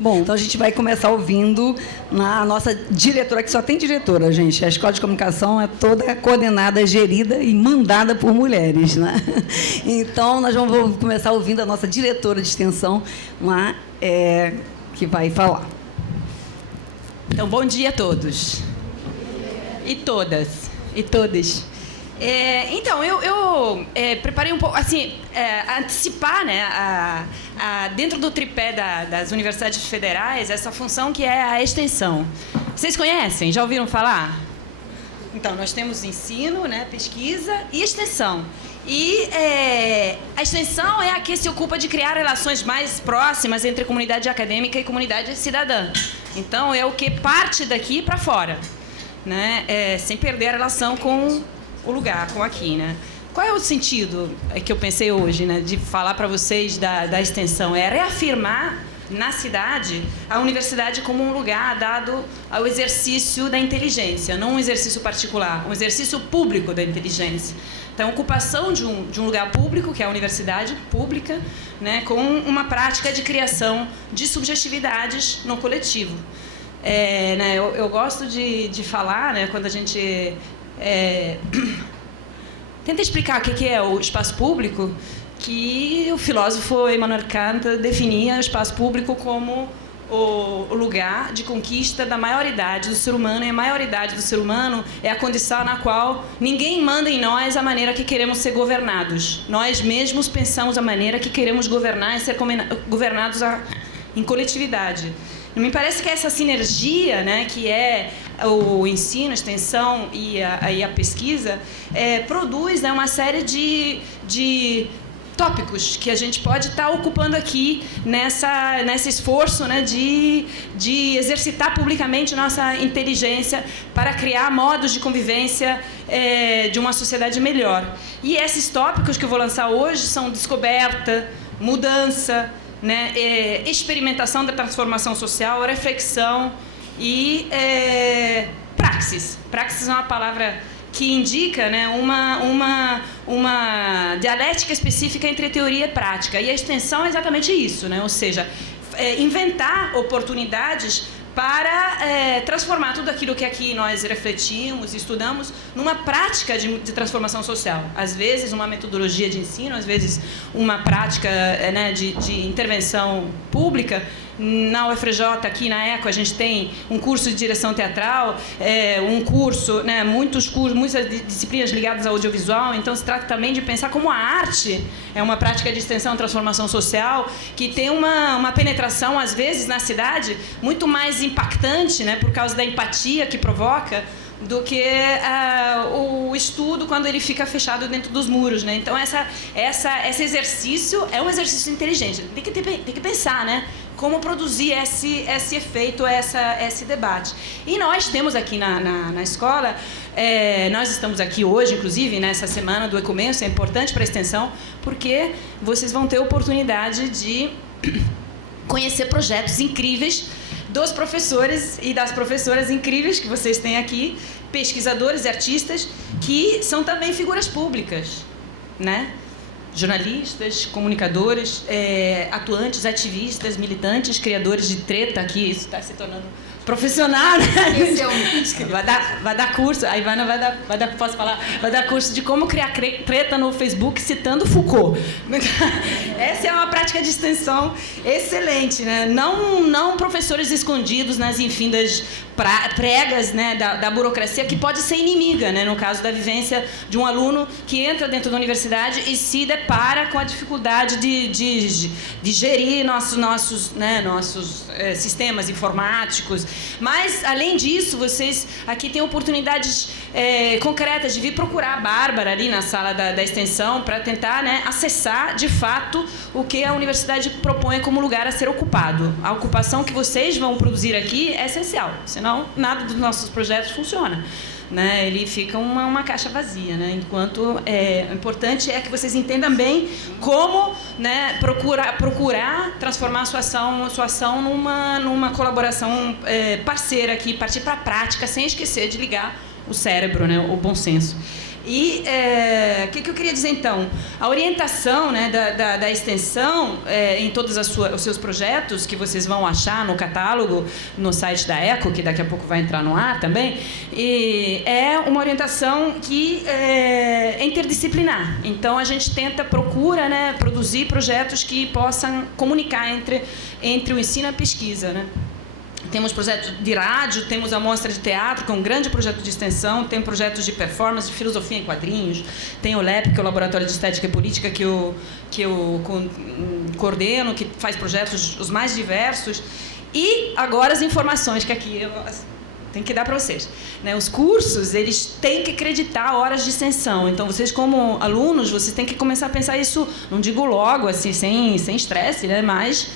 Bom, então a gente vai começar ouvindo a nossa diretora, que só tem diretora, gente. A Escola de Comunicação é toda coordenada, gerida e mandada por mulheres, né? Então, nós vamos começar ouvindo a nossa diretora de extensão, que vai falar. Então, bom dia a todos. E todas. E todas. Então, eu preparei um pouco, assim, antecipar, né, dentro do tripé das universidades federais, essa função que é a extensão. Vocês conhecem? Já ouviram falar? Então, nós temos ensino, né, pesquisa e extensão. E a extensão é a que se ocupa de criar relações mais próximas entre comunidade acadêmica e comunidade cidadã. Então, é o que parte daqui para fora, né, sem perder a relação com o lugar, com aqui, né? Qual é o sentido que eu pensei hoje, né, de falar para vocês da extensão? É reafirmar na cidade a universidade como um lugar dado ao exercício da inteligência, não um exercício particular, um exercício público da inteligência. Então, a ocupação de um lugar público, que é a universidade pública, né, com uma prática de criação de subjetividades no coletivo. Né, eu gosto de falar, né, quando a gente tenta explicar o que é o espaço público, que o filósofo Immanuel Kant definia o espaço público como o lugar de conquista da maioridade do ser humano, e a maioridade do ser humano é a condição na qual ninguém manda em nós a maneira que queremos ser governados. Nós mesmos pensamos a maneira que queremos governar e ser governados em coletividade. Me parece que essa sinergia, né, que é o ensino, a extensão e a pesquisa, produz, né, uma série de tópicos que a gente pode estar ocupando aqui nesse esforço, né, de exercitar publicamente nossa inteligência para criar modos de convivência de uma sociedade melhor. E esses tópicos que eu vou lançar hoje são descoberta, mudança, né, experimentação da transformação social, reflexão e praxis. Praxis é uma palavra que indica, né, uma dialética específica entre teoria e prática. E a extensão é exatamente isso, né? Ou seja, inventar oportunidades para transformar tudo aquilo que aqui nós refletimos e estudamos numa prática de transformação social. Às vezes, uma metodologia de ensino, às vezes, uma prática, né, de intervenção pública. Na UFRJ, aqui na ECO, a gente tem um curso de direção teatral, um curso, né, muitas disciplinas ligadas ao audiovisual. Então, se trata também de pensar como a arte é uma prática de extensão e transformação social que tem uma penetração, às vezes, na cidade, muito mais impactante, né, por causa da empatia que provoca, do que o estudo quando ele fica fechado dentro dos muros, né? Então, esse exercício é um exercício inteligente. Tem que pensar, né? Como produzir esse efeito, esse debate. E nós temos aqui na escola, nós estamos aqui hoje, inclusive, nessa semana do Ecomenso, é importante para a extensão, porque vocês vão ter oportunidade de conhecer projetos incríveis dos professores e das professoras incríveis que vocês têm aqui, pesquisadores e artistas, que são também figuras públicas, né? Jornalistas, comunicadores, atuantes, ativistas, militantes, criadores de treta, aqui isso está se tornando profissional, né? Esse é um... vai dar curso, a Ivana posso falar, vai dar curso de como criar treta no Facebook citando Foucault. Essa é uma prática de extensão excelente, né? Não professores escondidos nas infindas pregas, né, da burocracia, que pode ser inimiga, né, no caso da vivência de um aluno que entra dentro da universidade e se depara com a dificuldade de gerir nossos sistemas informáticos. Mas, além disso, vocês aqui têm oportunidades concretas de vir procurar a Bárbara ali na sala da extensão para tentar, né, acessar, de fato, o que a universidade propõe como lugar a ser ocupado. A ocupação que vocês vão produzir aqui é essencial, senão nada dos nossos projetos funciona, né? Ele fica uma caixa vazia, né? Enquanto o importante é que vocês entendam bem como, né, procurar transformar a sua ação numa colaboração parceira aqui, partir para a prática, sem esquecer de ligar o cérebro, né, o bom senso. E o que eu queria dizer, então? A orientação, né, da extensão em todos os seus projetos, que vocês vão achar no catálogo, no site da ECO, que daqui a pouco vai entrar no ar também, é uma orientação que é interdisciplinar. Então, a gente procura, né, produzir projetos que possam comunicar entre o ensino e a pesquisa, né? Temos projetos de rádio, temos a mostra de teatro, que é um grande projeto de extensão, tem projetos de performance, de filosofia em quadrinhos, tem o LEP, que é o Laboratório de Estética e Política, que eu coordeno, que faz projetos os mais diversos. E agora as informações, que aqui eu tenho que dar para vocês. Né? Os cursos, eles têm que acreditar horas de extensão. Então, vocês como alunos, vocês têm que começar a pensar isso, não digo logo, assim, sem estresse, né? Mas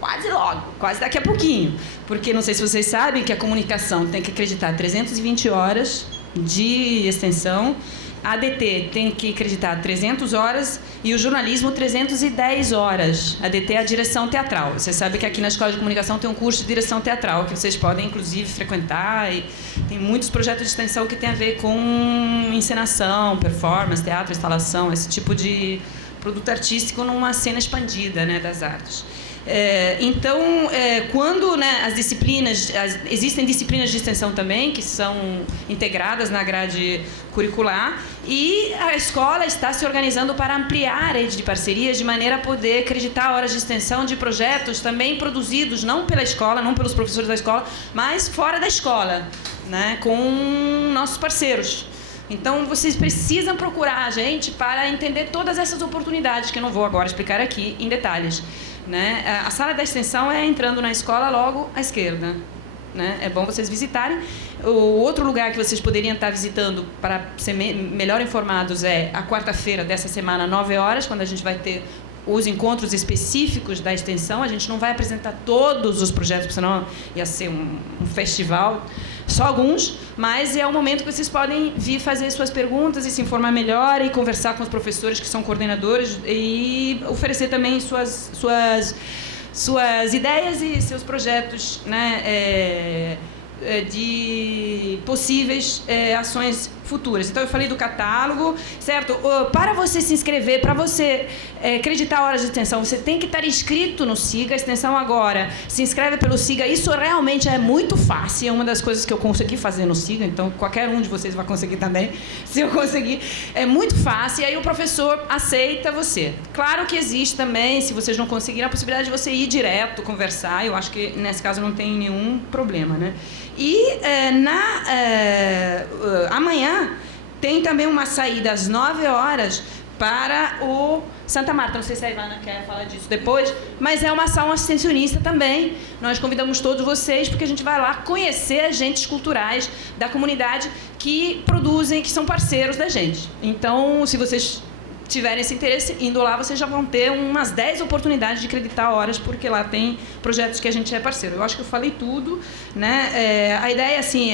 quase logo, quase daqui a pouquinho. Porque não sei se vocês sabem que a comunicação tem que acreditar 320 horas de extensão, a ADT tem que acreditar 300 horas e o jornalismo 310 horas. A ADT é a direção teatral. Você sabe que aqui na Escola de Comunicação tem um curso de direção teatral que vocês podem, inclusive, frequentar. E tem muitos projetos de extensão que tem a ver com encenação, performance, teatro, instalação, esse tipo de produto artístico numa cena expandida, né, das artes. Então, quando, né, as disciplinas, existem disciplinas de extensão também que são integradas na grade curricular, e a escola está se organizando para ampliar a rede de parcerias de maneira a poder acreditar horas de extensão de projetos também produzidos não pela escola, não pelos professores da escola, mas fora da escola, né, com nossos parceiros. Então, vocês precisam procurar a gente para entender todas essas oportunidades, que eu não vou agora explicar aqui em detalhes. Né? A sala da extensão é entrando na escola logo à esquerda. Né? É bom vocês visitarem. O outro lugar que vocês poderiam estar visitando para ser melhor informados é a quarta-feira dessa semana, 9 horas, quando a gente vai ter os encontros específicos da extensão. A gente não vai apresentar todos os projetos, porque senão ia ser um festival, só alguns, mas é o momento que vocês podem vir fazer suas perguntas e se informar melhor e conversar com os professores que são coordenadores e oferecer também suas ideias e seus projetos, né, de possíveis ações futuras. Então, eu falei do catálogo, certo? Para você se inscrever, para você acreditar horas de extensão, você tem que estar inscrito no SIGA. A extensão agora se inscreve pelo SIGA. Isso realmente é muito fácil. É uma das coisas que eu consegui fazer no SIGA. Então, qualquer um de vocês vai conseguir também, se eu conseguir. É muito fácil. E aí o professor aceita você. Claro que existe também, se vocês não conseguirem, a possibilidade de você ir direto, conversar. Eu acho que, nesse caso, não tem nenhum problema, né? E amanhã tem também uma saída às 9 horas para o Santa Marta. Não sei se a Ivana quer falar disso depois, mas é uma ação assistencionista também. Nós convidamos todos vocês, porque a gente vai lá conhecer agentes culturais da comunidade que produzem, que são parceiros da gente. Então, se vocês tiverem esse interesse, indo lá, vocês já vão ter umas 10 oportunidades de acreditar horas, porque lá tem projetos que a gente é parceiro. Eu acho que eu falei tudo, né? A ideia, assim,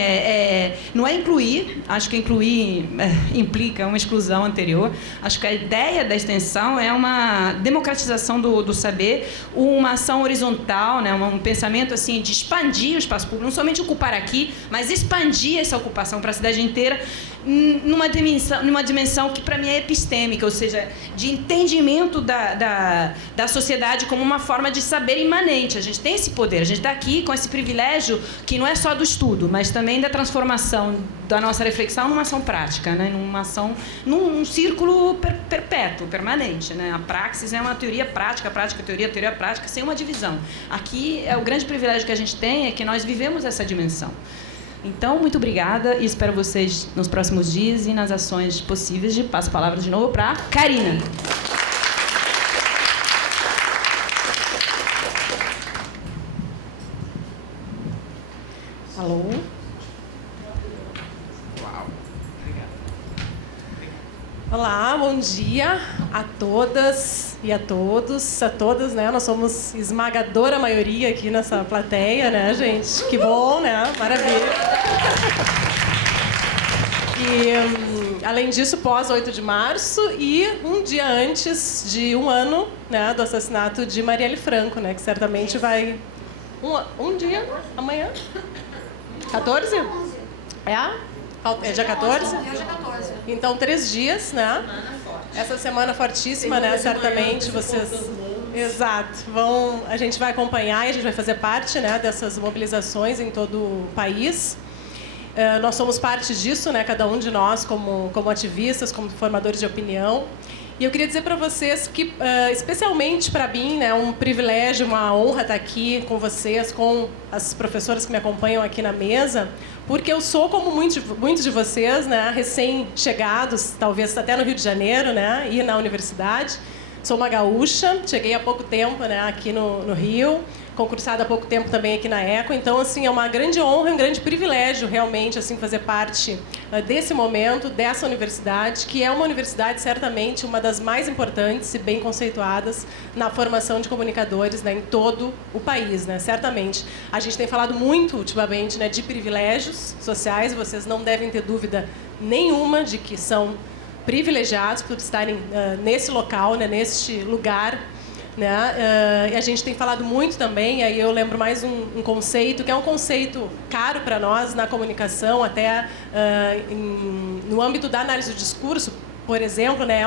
não é incluir, acho que incluir implica uma exclusão anterior. Acho que a ideia da extensão é uma democratização do saber, uma ação horizontal, né? Um pensamento, assim, de expandir o espaço público, não somente ocupar aqui, mas expandir essa ocupação para a cidade inteira, numa dimensão que, para mim, é epistêmica, ou seja, de entendimento da sociedade como uma forma de saber imanente. A gente tem esse poder, a gente está aqui com esse privilégio que não é só do estudo, mas também da transformação da nossa reflexão numa ação prática, né? Num círculo perpétuo, permanente. Né? A praxis é uma teoria prática, teoria prática, sem uma divisão. Aqui, o grande privilégio que a gente tem é que nós vivemos essa dimensão. Então, muito obrigada e espero vocês nos próximos dias e nas ações possíveis. Passo a palavra de novo para a Karina. Alô? Uau. Olá, bom dia a todas e a todos, a todas, né? Nós somos esmagadora maioria aqui nessa plateia, né, gente? Que bom, né? Maravilha. E, além disso, pós 8 de março e um dia antes de um ano, né, do assassinato de Marielle Franco, né? Que certamente vai... Um dia? Amanhã? 14? É? É dia 14? É dia 14. Então, 3 dias, né? Essa semana fortíssima, né? Certamente vocês... Exato. A gente vai acompanhar e a gente vai fazer parte, né, dessas mobilizações em todo o país. Nós somos parte disso, né? Cada um de nós como ativistas, como formadores de opinião. E eu queria dizer para vocês que, especialmente para mim, né, é um privilégio, uma honra estar aqui com vocês, com as professoras que me acompanham aqui na mesa, porque eu sou, como muitos de vocês, né, recém-chegados, talvez até no Rio de Janeiro, né, e na universidade. Sou uma gaúcha, cheguei há pouco tempo, né, aqui no Rio, concursada há pouco tempo também aqui na ECO. Então, assim, é uma grande honra e um grande privilégio, realmente, assim, fazer parte desse momento, dessa universidade, que é uma universidade, certamente, uma das mais importantes e bem conceituadas na formação de comunicadores, né, em todo o país, né, certamente. A gente tem falado muito, ultimamente, né, de privilégios sociais, vocês não devem ter dúvida nenhuma de que são privilegiados por estarem nesse local, né, neste lugar, né? E a gente tem falado muito também, aí eu lembro mais um conceito, que é um conceito caro para nós na comunicação, até no âmbito da análise do discurso, por exemplo, né,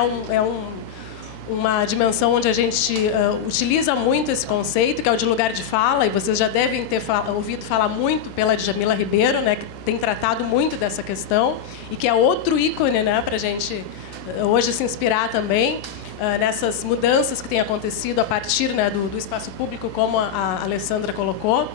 uma dimensão onde a gente utiliza muito esse conceito, que é o de lugar de fala, e vocês já devem ter ouvido falar muito pela Djamila Ribeiro, né, que tem tratado muito dessa questão, e que é outro ícone, né, para a gente hoje se inspirar também nessas mudanças que têm acontecido a partir, né, do espaço público, como a Alessandra colocou,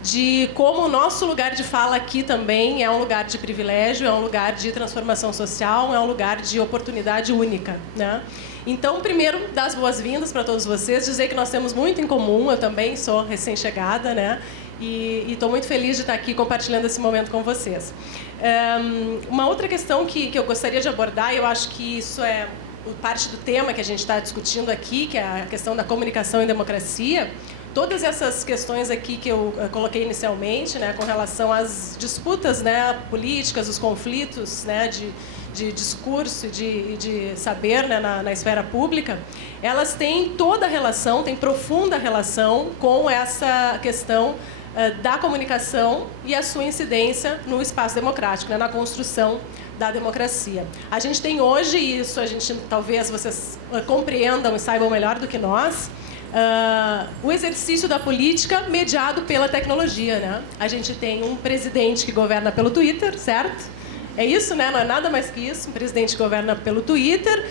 de como o nosso lugar de fala aqui também é um lugar de privilégio, é um lugar de transformação social, é um lugar de oportunidade única, né? Então, primeiro, dar as boas-vindas para todos vocês, dizer que nós temos muito em comum, eu também sou recém-chegada, né? E estou muito feliz de estar aqui compartilhando esse momento com vocês. Uma outra questão que eu gostaria de abordar, e eu acho que isso é parte do tema que a gente está discutindo aqui, que é a questão da comunicação e democracia. Todas essas questões aqui que eu coloquei inicialmente, né, com relação às disputas, né, políticas, os conflitos, né, de discurso e de saber, né, na esfera pública, elas têm toda a relação, têm profunda relação com essa questão da comunicação e a sua incidência no espaço democrático, né, na construção da democracia. A gente tem hoje isso, talvez vocês compreendam e saibam melhor do que nós, o exercício da política mediado pela tecnologia, né? A gente tem um presidente que governa pelo Twitter, certo? É isso, né? Não é nada mais que isso. Um presidente que governa pelo Twitter,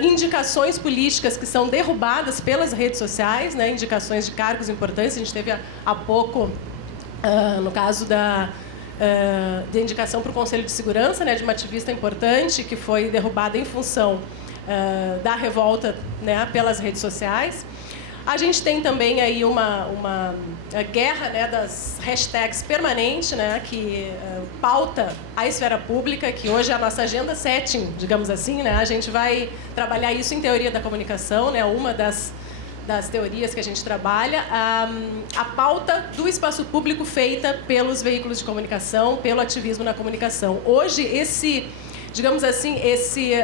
indicações políticas que são derrubadas pelas redes sociais, né? Indicações de cargos importantes. A gente teve há pouco, no caso de indicação para o Conselho de Segurança, né, de uma ativista importante que foi derrubada em função da revolta, né, pelas redes sociais. A gente tem também aí uma guerra, né, das hashtags permanente, né, que pauta a esfera pública, que hoje é a nossa agenda setting, digamos assim, né? A gente vai trabalhar isso em teoria da comunicação, né, uma das teorias que a gente trabalha, a pauta do espaço público feita pelos veículos de comunicação, pelo ativismo na comunicação. Hoje, digamos assim, esse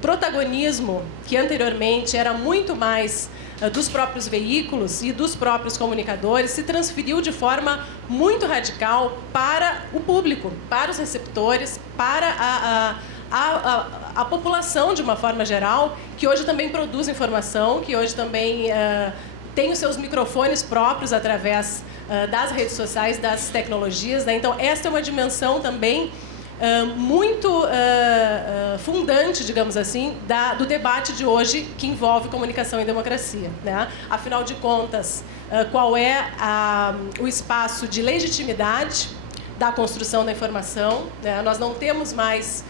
protagonismo que anteriormente era muito mais dos próprios veículos e dos próprios comunicadores, se transferiu de forma muito radical para o público, para os receptores, para a população de uma forma geral, que hoje também produz informação, que hoje também tem os seus microfones próprios através das redes sociais, das tecnologias, né? Então, esta é uma dimensão também muito fundante, digamos assim, do debate de hoje que envolve comunicação e democracia, né? Afinal de contas, qual é o espaço de legitimidade da construção da informação, né? Nós não temos mais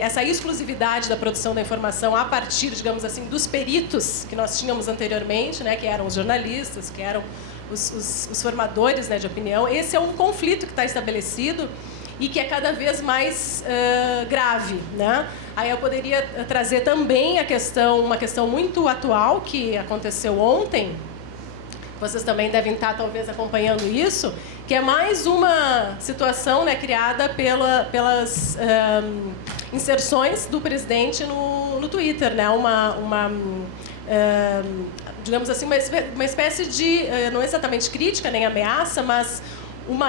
essa exclusividade da produção da informação a partir, digamos assim, dos peritos que nós tínhamos anteriormente, né, que eram os jornalistas, que eram os formadores, né, de opinião. Esse é um conflito que está estabelecido e que é cada vez mais grave, né? Aí eu poderia trazer também uma questão muito atual que aconteceu ontem. Vocês também devem estar, talvez, acompanhando isso, que é mais uma situação, né, criada pelas inserções do presidente no Twitter, né? Digamos assim, uma espécie de, não exatamente crítica nem ameaça, mas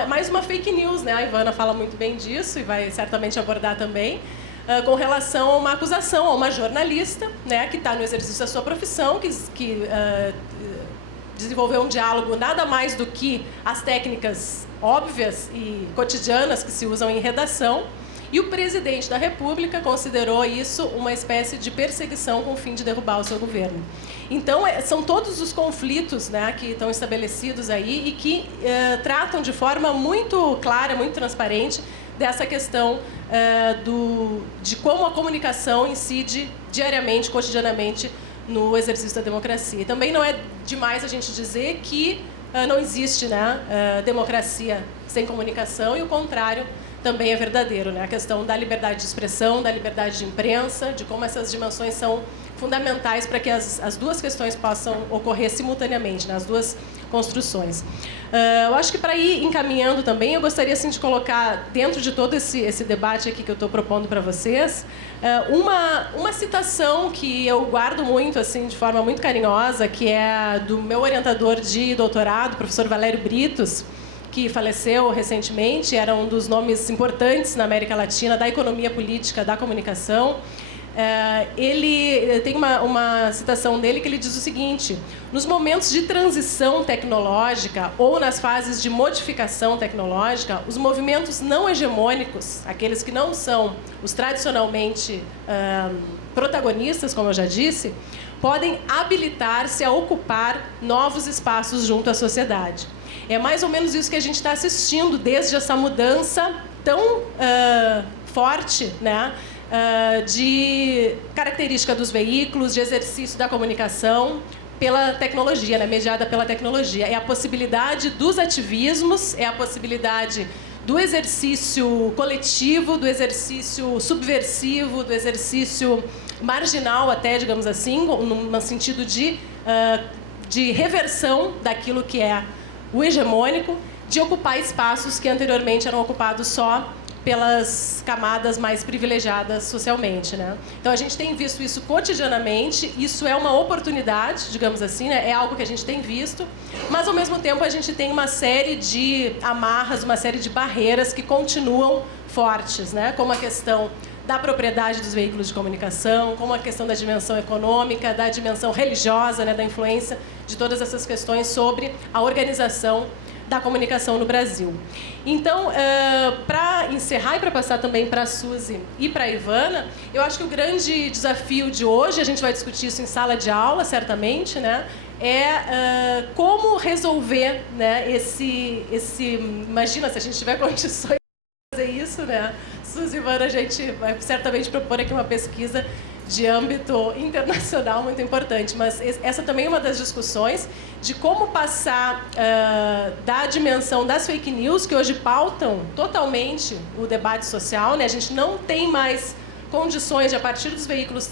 mais uma fake news, né? A Ivana fala muito bem disso e vai certamente abordar também, com relação a uma acusação a uma jornalista, né, que está no exercício da sua profissão, que desenvolveu um diálogo nada mais do que as técnicas óbvias e cotidianas que se usam em redação, e o presidente da República considerou isso uma espécie de perseguição com o fim de derrubar o seu governo. Então, são todos os conflitos, né, que estão estabelecidos aí e que tratam de forma muito clara, muito transparente, dessa questão de como a comunicação incide diariamente, cotidianamente, no exercício da democracia. E também não é demais a gente dizer que não existe, né, democracia sem comunicação, e o contrário também é verdadeiro, né? A questão da liberdade de expressão, da liberdade de imprensa, de como essas dimensões são fundamentais para que as duas questões possam ocorrer simultaneamente, nas duas construções. Eu acho que, para ir encaminhando também, eu gostaria assim, de colocar dentro de todo esse debate aqui que eu estou propondo para vocês, uma citação que eu guardo muito, assim, de forma muito carinhosa, que é do meu orientador de doutorado, professor Valério Britos, que faleceu recentemente, era um dos nomes importantes na América Latina da economia política da comunicação. Ele tem uma citação dele que ele diz o seguinte: nos momentos de transição tecnológica ou nas fases de modificação tecnológica, os movimentos não hegemônicos, aqueles que não são os tradicionalmente protagonistas, como eu já disse, podem habilitar-se a ocupar novos espaços junto à sociedade. É mais ou menos isso que a gente está assistindo desde essa mudança tão forte, né, de característica dos veículos, de exercício da comunicação pela tecnologia, né, mediada pela tecnologia. É a possibilidade dos ativismos, é a possibilidade do exercício coletivo, do exercício subversivo, do exercício marginal até, digamos assim, no sentido de reversão daquilo que é o hegemônico, de ocupar espaços que anteriormente eram ocupados só pelas camadas mais privilegiadas socialmente, né? Então, a gente tem visto isso cotidianamente, isso é uma oportunidade, digamos assim, né? É algo que a gente tem visto, mas, ao mesmo tempo, a gente tem uma série de amarras, uma série de barreiras que continuam fortes, né? Como a questão da propriedade dos veículos de comunicação, como a questão da dimensão econômica, da dimensão religiosa, né, da influência de todas essas questões sobre a organização da comunicação no Brasil. Então, para encerrar e para passar também para a Suzy e para a Ivana, eu acho que o grande desafio de hoje, a gente vai discutir isso em sala de aula, certamente, né, é como resolver, né, imagina, se a gente tiver condições de fazer isso, né, Suzy e Ivana, a gente vai certamente propor aqui uma pesquisa de âmbito internacional muito importante, mas essa também é uma das discussões de como passar da dimensão das fake news, que hoje pautam totalmente o debate social, né? A gente não tem mais condições de, a partir dos veículos,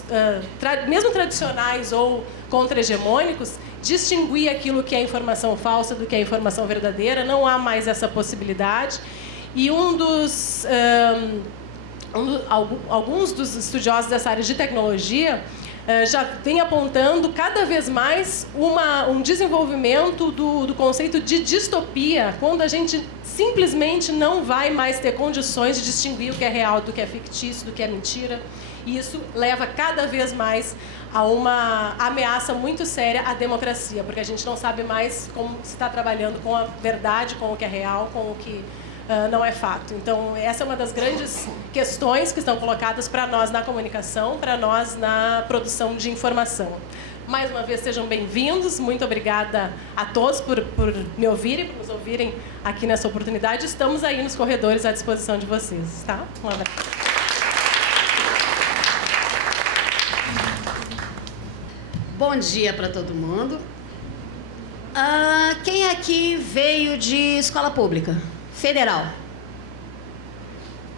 mesmo tradicionais ou contra-hegemônicos, distinguir aquilo que é informação falsa do que é informação verdadeira, não há mais essa possibilidade. E alguns dos estudiosos dessa área de tecnologia já vem apontando cada vez mais um desenvolvimento do conceito de distopia, quando a gente simplesmente não vai mais ter condições de distinguir o que é real do que é fictício, do que é mentira. E isso leva cada vez mais a uma ameaça muito séria à democracia, porque a gente não sabe mais como se está trabalhando com a verdade, com o que é real, com o que não é fato. Então, essa é uma das grandes questões que estão colocadas para nós na comunicação, para nós na produção de informação. Mais uma vez, sejam bem-vindos. Muito obrigada a todos por me ouvirem, por nos ouvirem aqui nessa oportunidade. Estamos aí nos corredores à disposição de vocês, tá? Um abraço. Bom dia para todo mundo. Quem aqui veio de escola pública? Federal.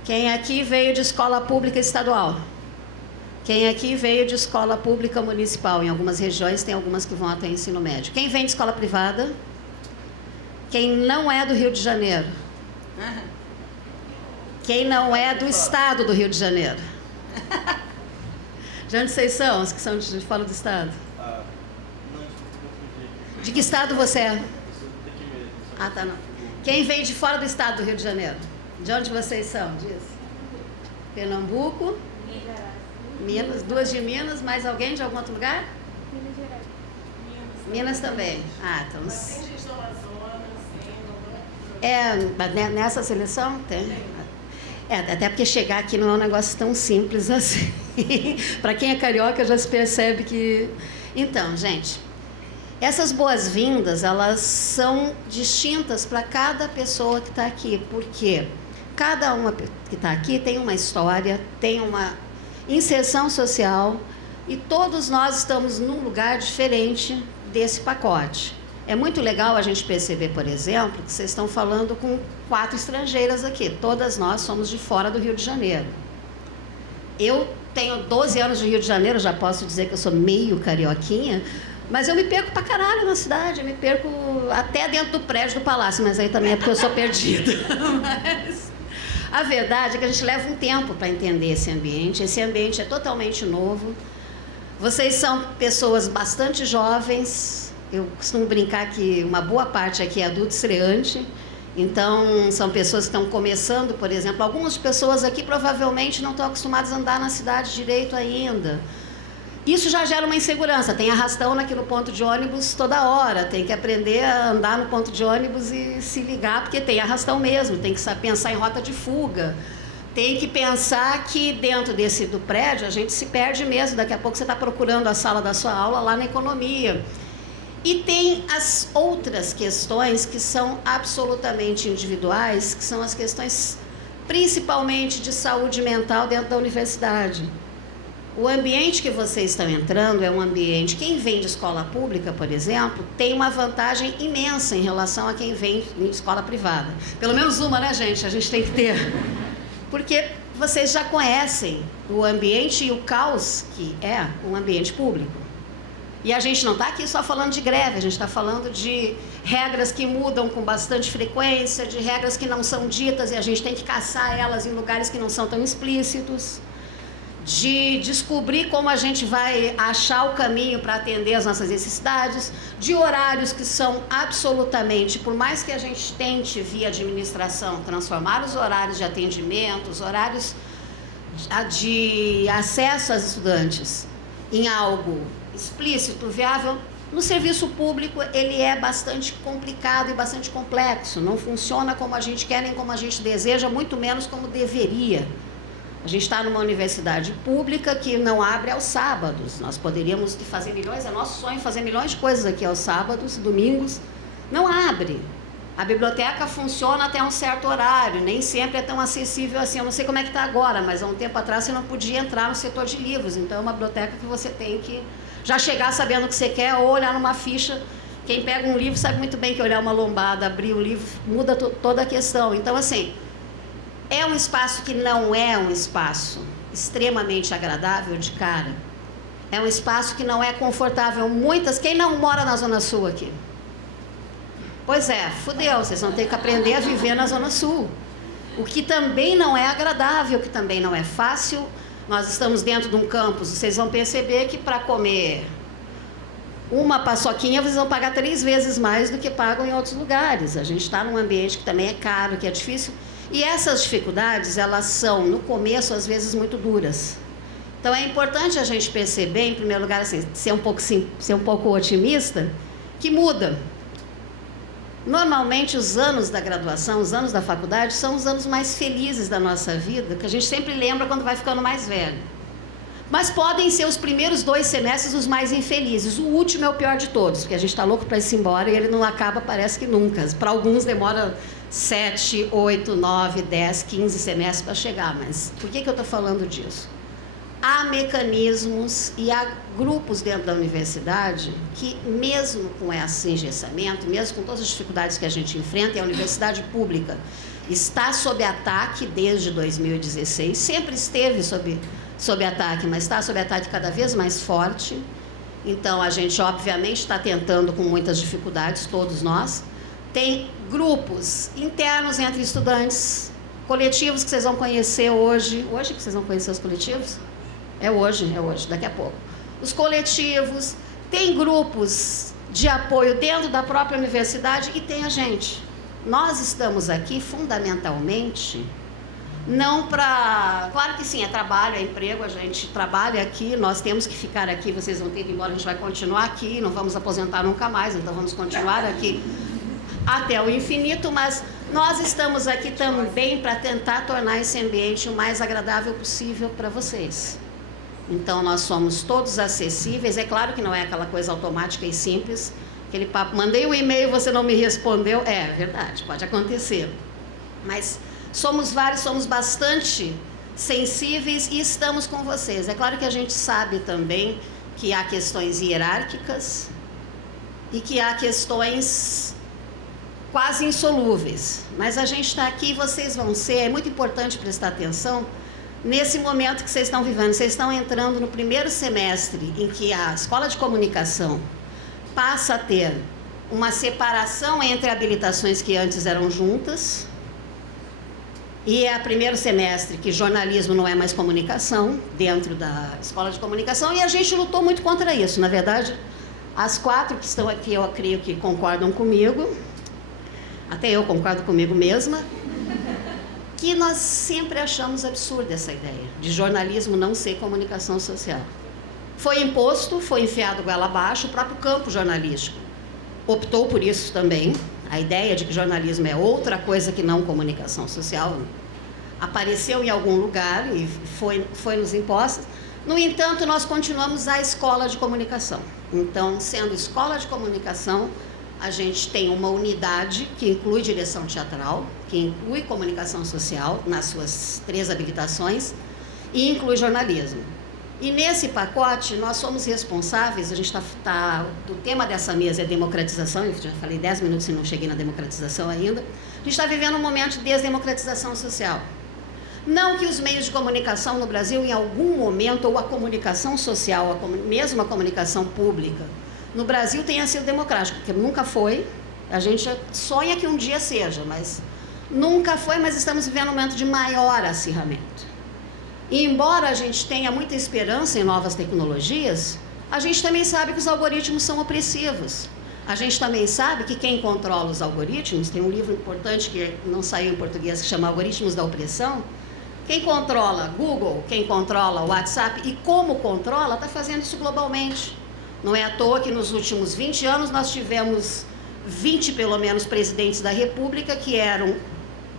Quem aqui veio de escola pública estadual? Quem aqui veio de escola pública municipal? Em algumas regiões tem algumas que vão até ensino médio. Quem vem de escola privada? Quem não é do Rio de Janeiro? Quem não é do estado do Rio de Janeiro? De onde vocês são? Os que são de fora do estado? De que estado você é? Ah, tá, não. Quem vem de fora do estado do Rio de Janeiro? De onde vocês são? Diz. Pernambuco? Minas. Duas de Minas, mais alguém de algum outro lugar? Minas Gerais. Minas também. Ah, então... Tem gente do Amazonas, Nessa seleção? Tem. Até porque chegar aqui não é um negócio tão simples assim. Para quem é carioca já se percebe que... Então, gente, essas boas-vindas, elas são distintas para cada pessoa que está aqui, porque cada uma que está aqui tem uma história, tem uma inserção social e todos nós estamos num lugar diferente desse pacote. É muito legal a gente perceber, por exemplo, que vocês estão falando com 4 estrangeiras aqui. Todas nós somos de fora do Rio de Janeiro. Eu tenho 12 anos de Rio de Janeiro, já posso dizer que eu sou meio carioquinha, mas eu me perco pra caralho na cidade, eu me perco até dentro do prédio do palácio, mas aí também é porque eu sou perdida. Mas a verdade é que a gente leva um tempo para entender esse ambiente é totalmente novo. Vocês são pessoas bastante jovens, eu costumo brincar que uma boa parte aqui é adulto estreante, então são pessoas que estão começando, por exemplo, algumas pessoas aqui provavelmente não estão acostumadas a andar na cidade direito ainda. Isso já gera uma insegurança, tem arrastão aqui no ponto de ônibus toda hora, tem que aprender a andar no ponto de ônibus e se ligar, porque tem arrastão mesmo, tem que pensar em rota de fuga, tem que pensar que dentro do prédio a gente se perde mesmo, daqui a pouco você está procurando a sala da sua aula lá na economia. E tem as outras questões que são absolutamente individuais, que são as questões principalmente de saúde mental dentro da universidade. O ambiente que vocês estão entrando é um ambiente... Quem vem de escola pública, por exemplo, tem uma vantagem imensa em relação a quem vem de escola privada. Pelo menos uma, né, gente? A gente tem que ter. Porque vocês já conhecem o ambiente e o caos que é um ambiente público. E a gente não está aqui só falando de greve, a gente está falando de regras que mudam com bastante frequência, de regras que não são ditas e a gente tem que caçar elas em lugares que não são tão explícitos, de descobrir como a gente vai achar o caminho para atender as nossas necessidades, de horários que são absolutamente, por mais que a gente tente via administração transformar os horários de atendimento, os horários de acesso às estudantes em algo explícito, viável, no serviço público ele é bastante complicado e bastante complexo, não funciona como a gente quer nem como a gente deseja, muito menos como deveria. A gente está numa universidade pública que não abre aos sábados. Nós poderíamos fazer milhões, é nosso sonho fazer milhões de coisas aqui aos sábados, domingos. Não abre. A biblioteca funciona até um certo horário, nem sempre é tão acessível assim. Eu não sei como é que está agora, mas há um tempo atrás você não podia entrar no setor de livros. Então é uma biblioteca que você tem que já chegar sabendo o que você quer ou olhar numa ficha. Quem pega um livro sabe muito bem que olhar uma lombada, abrir o livro, muda toda a questão. Então, assim... É um espaço que não é um espaço extremamente agradável de cara. É um espaço que não é confortável. Quem não mora na Zona Sul aqui? Pois é, fudeu, vocês vão ter que aprender a viver na Zona Sul. O que também não é agradável, o que também não é fácil. Nós estamos dentro de um campus, vocês vão perceber que para comer uma paçoquinha vocês vão pagar 3 vezes mais do que pagam em outros lugares. A gente está num ambiente que também é caro, que é difícil. E essas dificuldades, elas são, no começo, às vezes, muito duras. Então, é importante a gente perceber, em primeiro lugar, assim, ser um pouco otimista, que muda. Normalmente, os anos da graduação, os anos da faculdade, são os anos mais felizes da nossa vida, que a gente sempre lembra quando vai ficando mais velho. Mas podem ser os primeiros 2 semestres os mais infelizes. O último é o pior de todos, porque a gente está louco para ir embora e ele não acaba, parece que nunca. Para alguns demora 7, 8, 9, 10, 15 semestres para chegar. Mas por que eu estou falando disso? Há mecanismos e há grupos dentro da universidade que, mesmo com esse engessamento, mesmo com todas as dificuldades que a gente enfrenta, e a universidade pública está sob ataque desde 2016, sempre esteve sob ataque, mas está sob ataque cada vez mais forte. Então, a gente, obviamente, está tentando com muitas dificuldades, todos nós. Tem grupos internos entre estudantes, coletivos que vocês vão conhecer hoje. Hoje que vocês vão conhecer os coletivos? É hoje, daqui a pouco. Os coletivos, tem grupos de apoio dentro da própria universidade e tem a gente. Nós estamos aqui fundamentalmente não para... Claro que sim, é trabalho, é emprego, a gente trabalha aqui, nós temos que ficar aqui, vocês vão ter que ir embora, a gente vai continuar aqui, não vamos aposentar nunca mais, então vamos continuar aqui até o infinito, mas nós estamos aqui também para tentar tornar esse ambiente o mais agradável possível para vocês. Então, nós somos todos acessíveis, é claro que não é aquela coisa automática e simples, aquele papo, mandei um e-mail e você não me respondeu, é verdade, pode acontecer, mas... Somos vários, somos bastante sensíveis e estamos com vocês. É claro que a gente sabe também que há questões hierárquicas e que há questões quase insolúveis. Mas a gente está aqui e vocês vão ser, é muito importante prestar atenção nesse momento que vocês estão vivendo. Vocês estão entrando no primeiro semestre em que a Escola de Comunicação passa a ter uma separação entre habilitações que antes eram juntas. E é o primeiro semestre que jornalismo não é mais comunicação, dentro da Escola de Comunicação, e a gente lutou muito contra isso. Na verdade, as 4 que estão aqui, eu creio que concordam comigo, até eu concordo comigo mesma, que nós sempre achamos absurda essa ideia de jornalismo não ser comunicação social. Foi imposto, foi enfiado goela abaixo, o próprio campo jornalístico optou por isso também. A ideia de que jornalismo é outra coisa que não comunicação social apareceu em algum lugar e foi nos imposta. No entanto, nós continuamos a escola de comunicação. Então, sendo escola de comunicação, a gente tem uma unidade que inclui direção teatral, que inclui comunicação social nas suas 3 habilitações e inclui jornalismo. E nesse pacote, nós somos responsáveis, a gente o tema dessa mesa é democratização, eu já falei 10 minutos e não cheguei na democratização ainda. A gente está vivendo um momento de desdemocratização social. Não que os meios de comunicação no Brasil, em algum momento, ou a comunicação social, mesmo a comunicação pública, no Brasil tenha sido democrática, porque nunca foi, a gente sonha que um dia seja, mas nunca foi, mas estamos vivendo um momento de maior acirramento. E embora a gente tenha muita esperança em novas tecnologias, a gente também sabe que os algoritmos são opressivos. A gente também sabe que quem controla os algoritmos, tem um livro importante que não saiu em português que chama Algoritmos da Opressão, quem controla Google, quem controla o WhatsApp e como controla, está fazendo isso globalmente. Não é à toa que nos últimos 20 anos nós tivemos 20 pelo menos presidentes da República que eram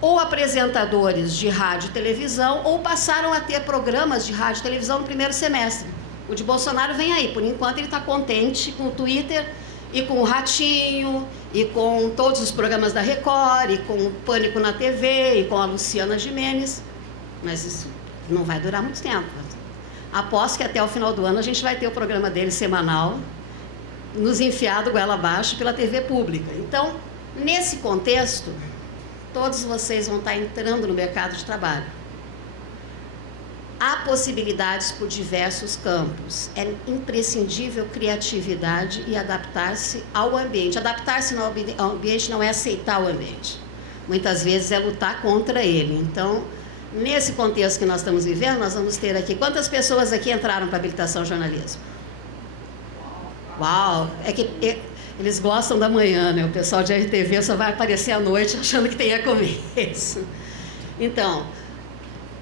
ou apresentadores de rádio e televisão, ou passaram a ter programas de rádio e televisão no primeiro semestre. O de Bolsonaro vem aí, por enquanto ele está contente com o Twitter, e com o Ratinho, e com todos os programas da Record, e com o Pânico na TV, e com a Luciana Gimenez, mas isso não vai durar muito tempo. Aposto que até o final do ano a gente vai ter o programa dele semanal, nos enfiado goela abaixo pela TV pública. Então, nesse contexto, todos vocês vão estar entrando no mercado de trabalho. Há possibilidades por diversos campos. É imprescindível criatividade e adaptar-se ao ambiente. Adaptar-se ao ambiente não é aceitar o ambiente. Muitas vezes é lutar contra ele. Então, nesse contexto que nós estamos vivendo, nós vamos ter aqui... Quantas pessoas aqui entraram para a habilitação jornalismo? Uau! É que... Eles gostam da manhã, né? O pessoal de RTV só vai aparecer à noite achando que tem começo. Então,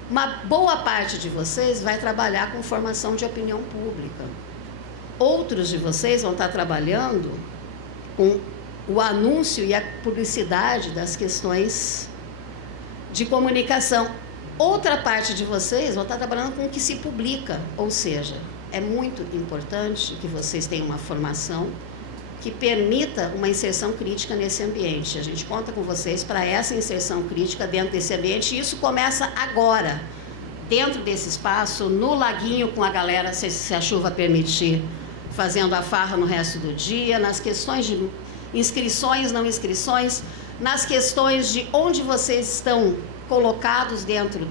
uma boa parte de vocês vai trabalhar com formação de opinião pública. Outros de vocês vão estar trabalhando com o anúncio e a publicidade das questões de comunicação. Outra parte de vocês vão estar trabalhando com o que se publica, ou seja, é muito importante que vocês tenham uma formação que permita uma inserção crítica nesse ambiente. A gente conta com vocês para essa inserção crítica dentro desse ambiente, e isso começa agora, dentro desse espaço, no laguinho com a galera, se a chuva permitir, fazendo a farra no resto do dia, nas questões de inscrições, não inscrições, nas questões de onde vocês estão colocados dentro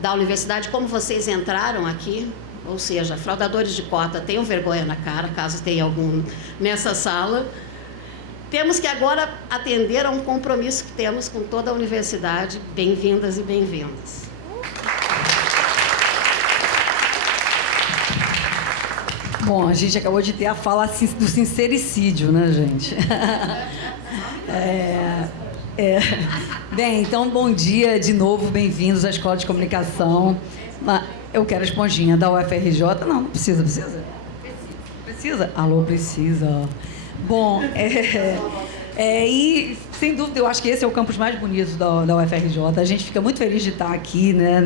da universidade, como vocês entraram aqui. Ou seja, fraudadores de cota, tenham vergonha na cara, caso tenha algum nessa sala. Temos que agora atender a um compromisso que temos com toda a universidade. Bem-vindas e bem-vindos. Bom, a gente acabou de ter a fala do sincericídio, né, gente? Bem, então, bom dia de novo, bem-vindos à Escola de Comunicação. Eu quero a esponjinha da UFRJ. Não precisa. Precisa? Alô, precisa. Bom, e sem dúvida eu acho que esse é o campus mais bonito da UFRJ. A gente fica muito feliz de estar aqui, né,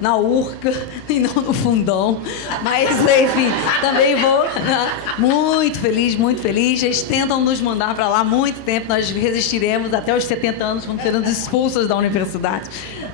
na Urca e não no fundão. Mas, enfim, também vou muito feliz. Eles tentam nos mandar para lá há muito tempo. Nós resistiremos até os 70 anos, quando seremos expulsos da universidade.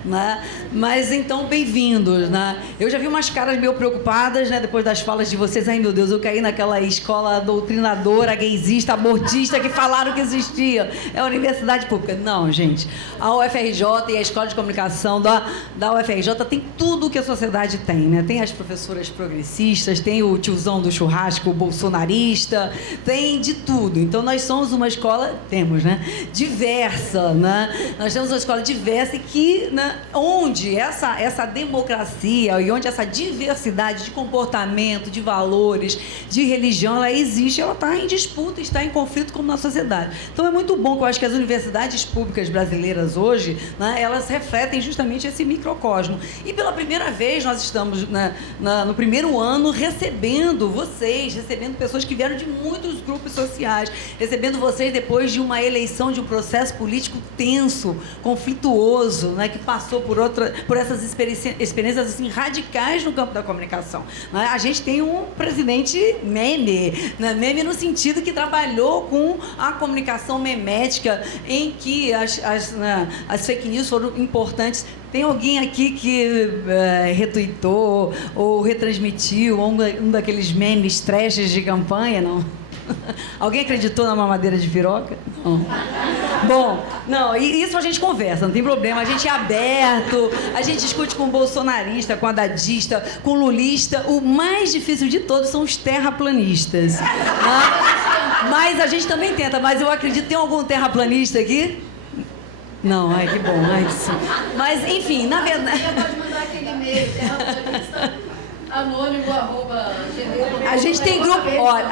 Né? Mas então, bem-vindos, né? Eu já vi umas caras meio preocupadas, né, depois das falas de vocês. Ai, meu Deus, eu caí naquela escola doutrinadora, gaysista, abortista que falaram que existia. É a universidade pública. Não, gente. A UFRJ e a Escola de Comunicação da UFRJ tem tudo o que a sociedade tem, né? Tem as professoras progressistas, tem o tiozão do churrasco bolsonarista, tem de tudo. Então, nós somos uma escola, diversa, né? Nós temos uma escola diversa e que, né, onde essa democracia e onde essa diversidade de comportamento, de valores, de religião, ela existe, ela está em disputa, está em conflito como na sociedade. Então é muito bom que eu acho que as universidades públicas brasileiras hoje, né, elas refletem justamente esse microcosmo. E pela primeira vez nós estamos, né, no primeiro ano recebendo pessoas que vieram de muitos grupos sociais, recebendo vocês depois de uma eleição, de um processo político tenso, conflituoso, né, que passou por essas experiências assim, radicais no campo da comunicação. Né? A gente tem um presidente meme, né? Meme no sentido que trabalhou com a comunicação memética, em que as fake news foram importantes. Tem alguém aqui que retweetou ou retransmitiu um daqueles memes trashes de campanha, não? Alguém acreditou na mamadeira de piroca? Não. Bom, não, e isso a gente conversa, não tem problema, a gente é aberto, a gente discute com o bolsonarista, com a dadista, com o lulista. O mais difícil de todos são os terraplanistas. Né? Mas a gente também tenta, mas eu acredito, tem algum terraplanista aqui? Não, ai que bom, ai que sim. Mas, enfim, na verdade... Você pode mandar aquele e-mail, terraplanista... anônimo, @gmail. A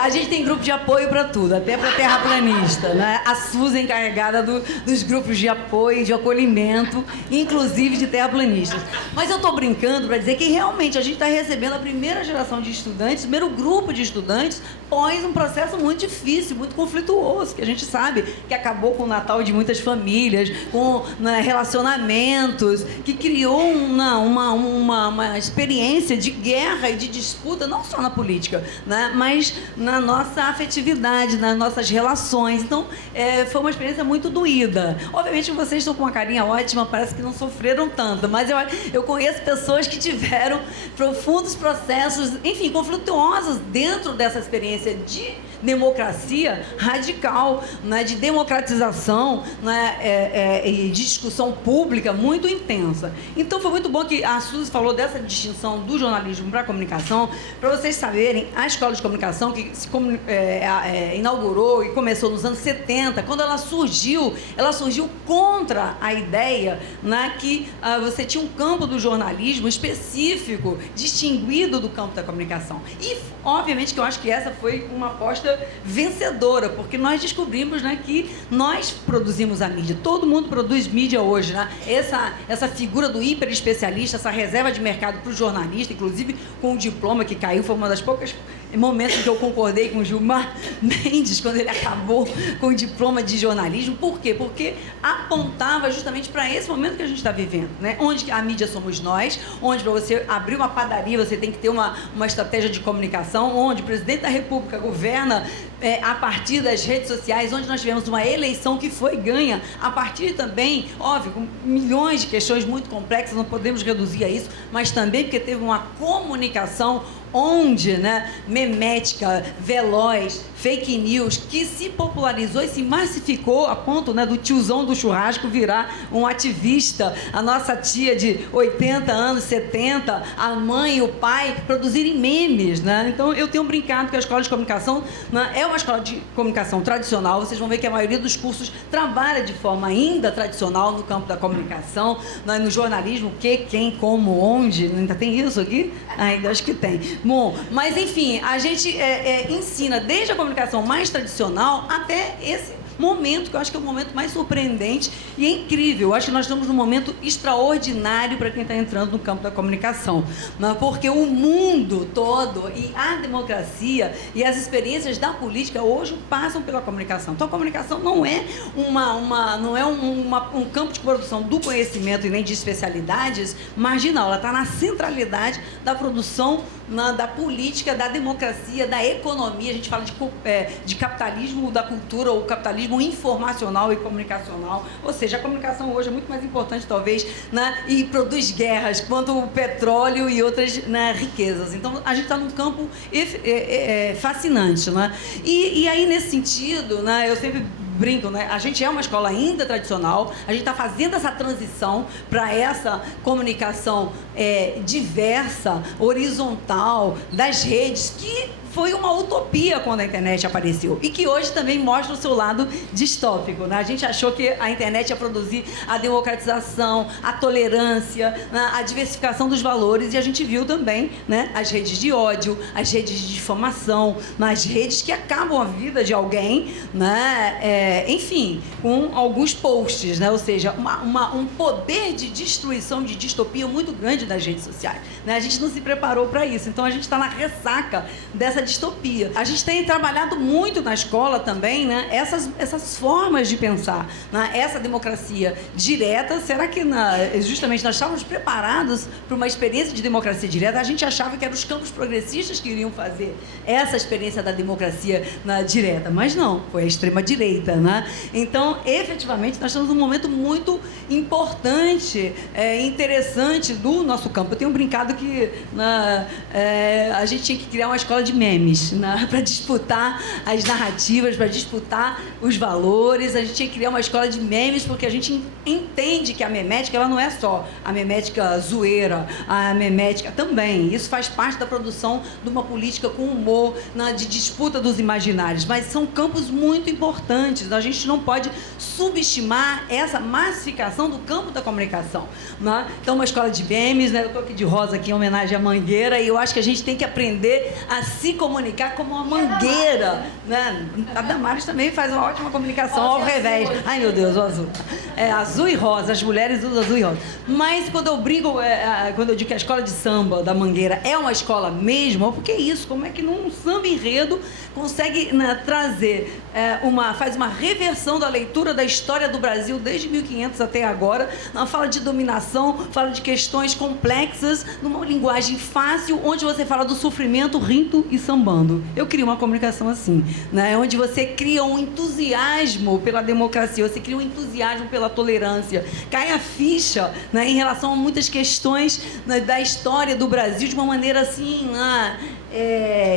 gente tem grupo de apoio para tudo, até para terraplanista, né? A Suzy é encarregada dos grupos de apoio, de acolhimento, inclusive de terraplanistas. Mas eu estou brincando para dizer que realmente a gente está recebendo a primeira geração de estudantes, o primeiro grupo de estudantes, pós um processo muito difícil, muito conflituoso, que a gente sabe que acabou com o Natal de muitas famílias, com, né, relacionamentos, que criou uma experiência de guerra e de disputa, não só na política, né, mas na nossa afetividade, nas nossas relações. Então, foi uma experiência muito doída. Obviamente, vocês estão com uma carinha ótima, parece que não sofreram tanto, mas eu conheço pessoas que tiveram profundos processos, enfim, conflituosos dentro dessa experiência de democracia radical, né, de democratização, né, e de discussão pública muito intensa. Então, foi muito bom que a Suzy falou dessa distinção do jornalismo para a comunicação. Para vocês saberem, a Escola de Comunicação, que se inaugurou e começou nos anos 70, quando ela surgiu contra a ideia, né, que você tinha um campo do jornalismo específico, distinguido do campo da comunicação. E, obviamente, que eu acho que essa foi uma aposta vencedora, porque nós descobrimos, né, que nós produzimos a mídia. Todo mundo produz mídia hoje, né? Essa figura do hiperespecialista, essa reserva de mercado para o jornalista, inclusive com o diploma que caiu, foi uma das poucas momentos que eu concordei com o Gilmar Mendes, quando ele acabou com o diploma de jornalismo. Por quê? Porque apontava justamente para esse momento que a gente está vivendo, né? Onde a mídia somos nós, onde para você abrir uma padaria você tem que ter uma estratégia de comunicação, onde o presidente da República governa a partir das redes sociais, onde nós tivemos uma eleição que foi ganha a partir também, óbvio, com milhões de questões muito complexas, não podemos reduzir a isso, mas também porque teve uma comunicação onde, né, memética, veloz, fake news, que se popularizou e se massificou a ponto, né, do tiozão do churrasco virar um ativista, a nossa tia de 80 anos, 70, a mãe e o pai produzirem memes, né? Então, eu tenho brincado que a Escola de Comunicação, né, é uma escola de comunicação tradicional. Vocês vão ver que a maioria dos cursos trabalha de forma ainda tradicional no campo da comunicação, né, no jornalismo, o que, quem, como, onde. Ainda tem isso aqui? Ainda acho que tem. Bom, mas enfim, a gente ensina desde a comunicação mais tradicional até esse momento, que eu acho que é o momento mais surpreendente e é incrível. Eu acho que nós estamos num momento extraordinário para quem está entrando no campo da comunicação, né? Porque o mundo todo e a democracia e as experiências da política hoje passam pela comunicação. Então, a comunicação não é um campo de produção do conhecimento e nem de especialidades marginal. Ela está na centralidade da produção da política, da democracia, da economia. A gente fala de capitalismo da cultura ou capitalismo informacional e comunicacional. Ou seja, a comunicação hoje é muito mais importante, talvez, né, e produz guerras quanto o petróleo e outras, né, riquezas. Então, a gente está num campo fascinante. Né? E aí, nesse sentido, né, eu sempre brinco, né? A gente é uma escola ainda tradicional, a gente está fazendo essa transição para essa comunicação diversa, horizontal, das redes, que foi uma utopia quando a internet apareceu e que hoje também mostra o seu lado distópico. Né? A gente achou que a internet ia produzir a democratização, a tolerância, né? A diversificação dos valores, e a gente viu também, né, as redes de ódio, as redes de difamação, as redes que acabam a vida de alguém, né? Enfim, com alguns posts, né? Ou seja, um poder de destruição, de distopia muito grande das redes sociais. Né? A gente não se preparou para isso, então a gente está na ressaca dessa distopia. A gente tem trabalhado muito na escola também, né, essas formas de pensar, né, essa democracia direta. Será que justamente nós estávamos preparados para uma experiência de democracia direta? A gente achava que eram os campos progressistas que iriam fazer essa experiência da democracia direta, mas não, foi a extrema-direita. Né? Então, efetivamente, nós estamos num momento muito importante, interessante do nosso campo. Eu tenho brincado que a gente tinha que criar uma escola de memes, né? Para disputar as narrativas, para disputar os valores. A gente tinha que criar uma escola de memes, porque a gente entende que a memética, ela não é só a memética zoeira, a memética também. Isso faz parte da produção de uma política com humor, né? De disputa dos imaginários, mas são campos muito importantes. A gente não pode subestimar essa massificação do campo da comunicação. Né? Então, uma escola de memes, né? Eu estou aqui de rosa aqui em homenagem à Mangueira, e eu acho que a gente tem que aprender a se comunicar como uma mangueira. Né? A Damares também faz uma ótima comunicação ao revés. Ai, meu Deus, o azul. Azul e rosa, as mulheres usam azul e rosa. Mas quando eu brigo, quando eu digo que a escola de samba da Mangueira é uma escola mesmo, porque é isso, como é que num samba enredo consegue, né, trazer, faz uma reversão da leitura da história do Brasil desde 1500 até agora, fala de dominação, fala de questões complexas, numa linguagem fácil, onde você fala do sofrimento rindo e sambando. Eu crio uma comunicação assim, né, onde você cria um entusiasmo pela democracia, você cria um entusiasmo pela tolerância, cai a ficha, né, em relação a muitas questões, né, da história do Brasil de uma maneira assim,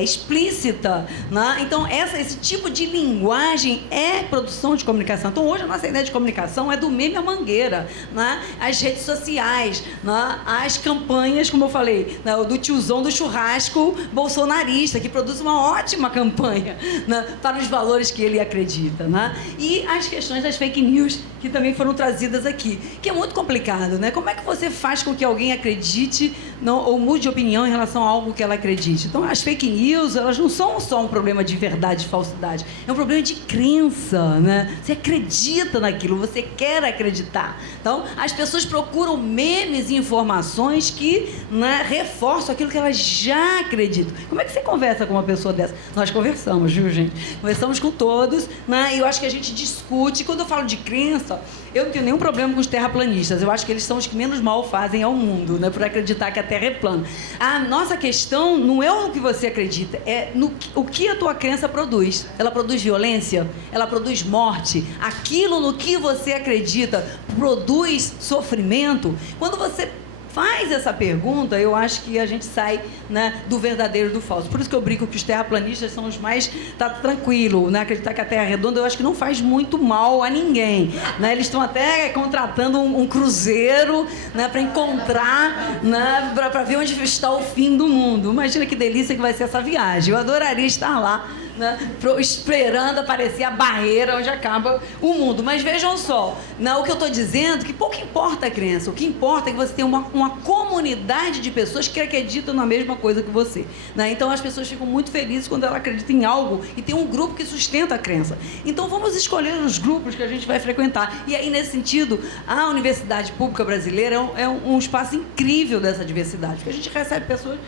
explícita, né? Então esse tipo de linguagem é produção de comunicação. Então hoje a nossa ideia de comunicação é do meme à Mangueira, né? As redes sociais, né? As campanhas, como eu falei, né? Do tiozão do churrasco bolsonarista, que produz uma ótima campanha, né? Para os valores que ele acredita, né? E as questões das fake news, que também foram trazidas aqui, que é muito complicado, né? Como é que você faz com que alguém acredite ou mude de opinião em relação a algo que ela acredite? Então, as fake news, elas não são só um problema de verdade e falsidade, é um problema de crença, né? Você acredita naquilo, você quer acreditar. Então, as pessoas procuram memes e informações que, né, reforçam aquilo que elas já acreditam. Como é que você conversa com uma pessoa dessa? Nós conversamos, viu, gente? Conversamos com todos, né? E eu acho que a gente discute. Quando eu falo de crença, eu não tenho nenhum problema com os terraplanistas. Eu acho que eles são os que menos mal fazem ao mundo, né? Por acreditar que a Terra é plana. A nossa questão não é o que você acredita, é o que a tua crença produz. Ela produz violência? Ela produz morte? Aquilo no que você acredita produz sofrimento? Quando você faz essa pergunta, eu acho que a gente sai, né, do verdadeiro e do falso. Por isso que eu brinco que os terraplanistas são os mais... Tá tranquilo, né? Acreditar que a Terra é redonda, eu acho que não faz muito mal a ninguém. Né? Eles estão até contratando um cruzeiro, né, para encontrar, né, para ver onde está o fim do mundo. Imagina que delícia que vai ser essa viagem. Eu adoraria estar lá né, esperando aparecer a barreira onde acaba o mundo. Mas vejam só, né, o que eu estou dizendo, que pouco importa a crença, o que importa é que você tem uma comunidade de pessoas que acreditam na mesma coisa que você. Né? Então as pessoas ficam muito felizes quando elas acreditam em algo e tem um grupo que sustenta a crença. Então vamos escolher os grupos que a gente vai frequentar. E aí, nesse sentido, a Universidade Pública Brasileira é um espaço incrível dessa diversidade, porque a gente recebe pessoas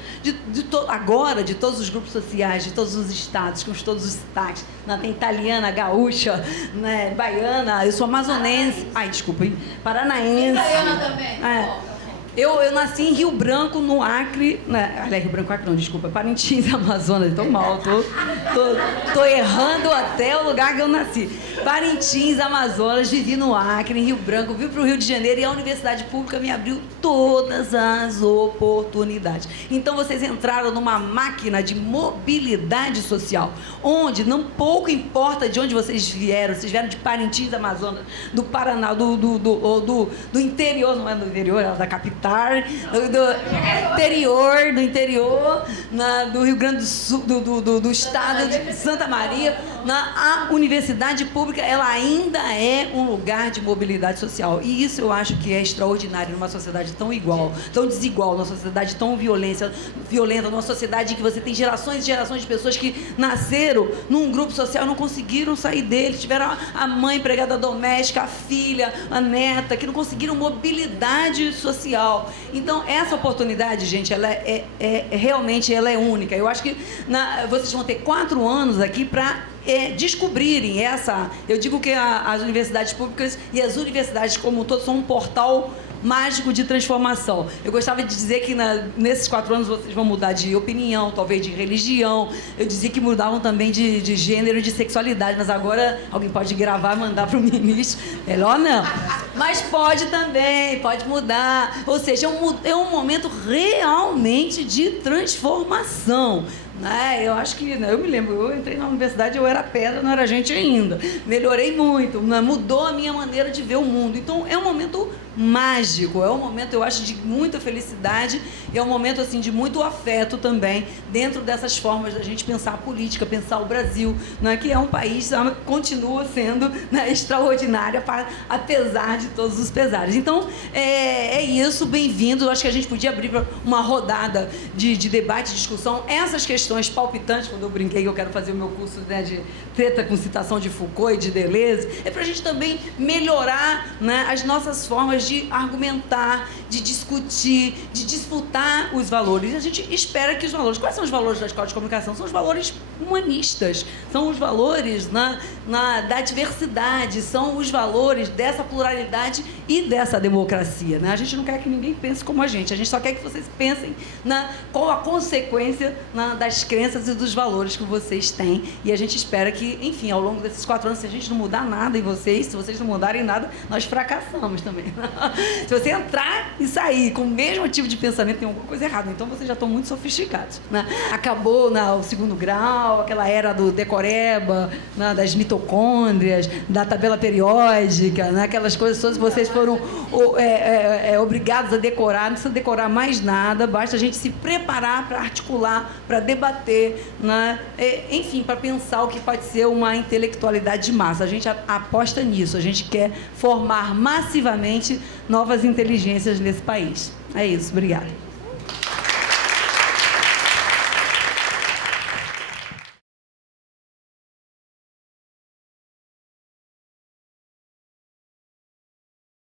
agora de todos os grupos sociais, de todos os estados, com todos os sotaques. Tem italiana, gaúcha, né, baiana, eu sou amazonense, paranaense. Italiana também. Eu nasci em Rio Branco, no Acre, né? Aliás, Rio Branco, Acre não, desculpa, Parintins, Amazonas, estou mal, tô errando até o lugar que eu nasci. Parintins, Amazonas, vivi no Acre, em Rio Branco, vim para o Rio de Janeiro e a Universidade Pública me abriu todas as oportunidades. Então, vocês entraram numa máquina de mobilidade social, onde não pouco importa de onde vocês vieram de Parintins, Amazonas, do Paraná, do interior, não é do interior, é da capital, do interior, do Rio Grande do Sul, do estado de Santa Maria, a universidade pública, ela ainda é um lugar de mobilidade social. E isso eu acho que é extraordinário numa sociedade tão desigual, numa sociedade tão violenta, numa sociedade em que você tem gerações e gerações de pessoas que nasceram num grupo social e não conseguiram sair dele, tiveram a mãe empregada doméstica, a filha, a neta, que não conseguiram mobilidade social. Então, essa oportunidade, gente, ela realmente ela é única. Eu acho que vocês vão ter 4 anos aqui para descobrirem essa... Eu digo que as universidades públicas e as universidades como um todo são um portal mágico de transformação. Eu gostava de dizer que nesses 4 anos vocês vão mudar de opinião, talvez de religião. Eu dizia que mudavam também de gênero e de sexualidade, mas agora alguém pode gravar e mandar para o ministro. Melhor não. Mas pode também, pode mudar. Ou seja, é um momento realmente de transformação. Eu acho que, eu me lembro, eu entrei na universidade, eu era pedra, não era gente ainda. Melhorei muito, mudou a minha maneira de ver o mundo. Então, é um momento mágico, é um momento, eu acho, de muita felicidade, é um momento, assim, de muito afeto também, dentro dessas formas da gente pensar a política, pensar o Brasil, que é um país que continua sendo extraordinário, apesar de todos os pesares. Então, é isso, bem-vindo. Eu acho que a gente podia abrir para uma rodada de debate, de discussão. Essas questões palpitantes, quando eu brinquei que eu quero fazer o meu curso de treta com citação de Foucault e de Deleuze, é para a gente também melhorar as nossas formas de argumentar, de discutir, de disputar os valores. E a gente espera que os valores... Quais são os valores da escola de comunicação? São os valores humanistas, são os valores da diversidade, são os valores dessa pluralidade e dessa democracia. A gente não quer que ninguém pense como a gente só quer que vocês pensem qual a consequência das crenças e dos valores que vocês têm. E a gente espera que, enfim, ao longo desses 4 anos, se a gente não mudar nada em vocês, se vocês não mudarem nada, nós fracassamos também. Se você entrar e sair com o mesmo tipo de pensamento, tem alguma coisa errada. Então, vocês já estão muito sofisticados. Acabou o 2º grau, aquela era do decoreba, das mitocôndrias, da tabela periódica, aquelas coisas todas que vocês foram obrigados a decorar. Não precisa decorar mais nada, basta a gente se preparar para articular, para debater, enfim, para pensar o que pode ser uma intelectualidade de massa. A gente aposta nisso, a gente quer formar massivamente novas inteligências nesse país. É isso, obrigada.